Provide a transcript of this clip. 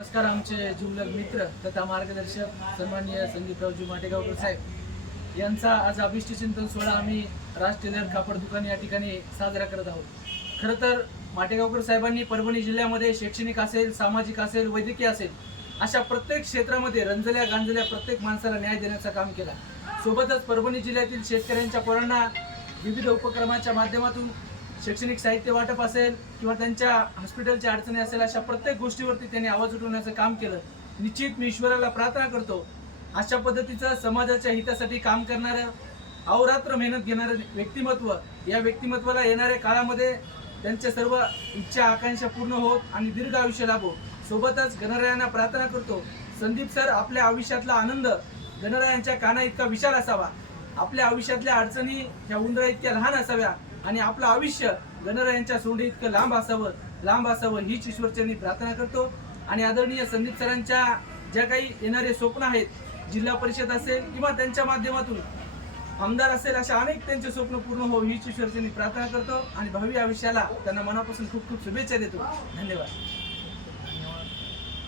नमस्कार. आमचे जुमलक मित्र तथा मार्गदर्शक सन्माननीय संदीपरावजी माटेगावकर साहेब यांचा आज अभिष्ट चिंतन सोहळा आम्ही राज टेलर कापड दुकान या ठिकाणी साजरा करत आहोत. खरं तर माटेगावकर साहेबांनी परभणी जिल्ह्यामध्ये शैक्षणिक असेल, सामाजिक असेल, वैद्यकीय असेल अशा प्रत्येक क्षेत्रामध्ये रंजल्या गांजल्या प्रत्येक माणसाला न्याय देण्याचं काम केलं. सोबतच परभणी जिल्ह्यातील शेतकऱ्यांच्या पोरांना विविध उपक्रमाच्या माध्यमातून शैक्षणिक साहित्य वाटप असेल किंवा त्यांच्या हॉस्पिटलच्या अडचणी असेल अशा प्रत्येक गोष्टीवरती त्यांनी आवाज उठवण्याचं काम केलं. निश्चित मी ईश्वराला प्रार्थना करतो अशा पद्धतीचं समाजाच्या हितासाठी काम करणारं, अहोरात्र मेहनत घेणारं व्यक्तिमत्व, या व्यक्तिमत्वाला येणाऱ्या काळामध्ये त्यांच्या सर्व इच्छा आकांक्षा पूर्ण होत आणि दीर्घ आयुष्य लाभो. सोबतच गणरायांना प्रार्थना करतो, संदीप सर आपल्या आयुष्यातला आनंद गणरायांच्या काना इतका विशाल असावा, आपल्या आयुष्यातल्या अडचणी ह्या उंदरा इतक्या लहान असाव्या आणि आपलं आयुष्य गणरायांच्या सोंडी इतकं लांब असावं हीच ईश्वरचरणी प्रार्थना करतो. आणि आदरणीय संदीप सरांच्या ज्या काही येणारे स्वप्न आहेत, जिल्हा परिषद असेल किंवा त्यांच्या माध्यमातून आमदार असेल, अशा अनेक त्यांचे स्वप्न पूर्ण हो हीच ईश्वरचरणी प्रार्थना करतो आणि भावी आयुष्याला त्यांना मनापासून खूप खूप शुभेच्छा देतो. धन्यवाद.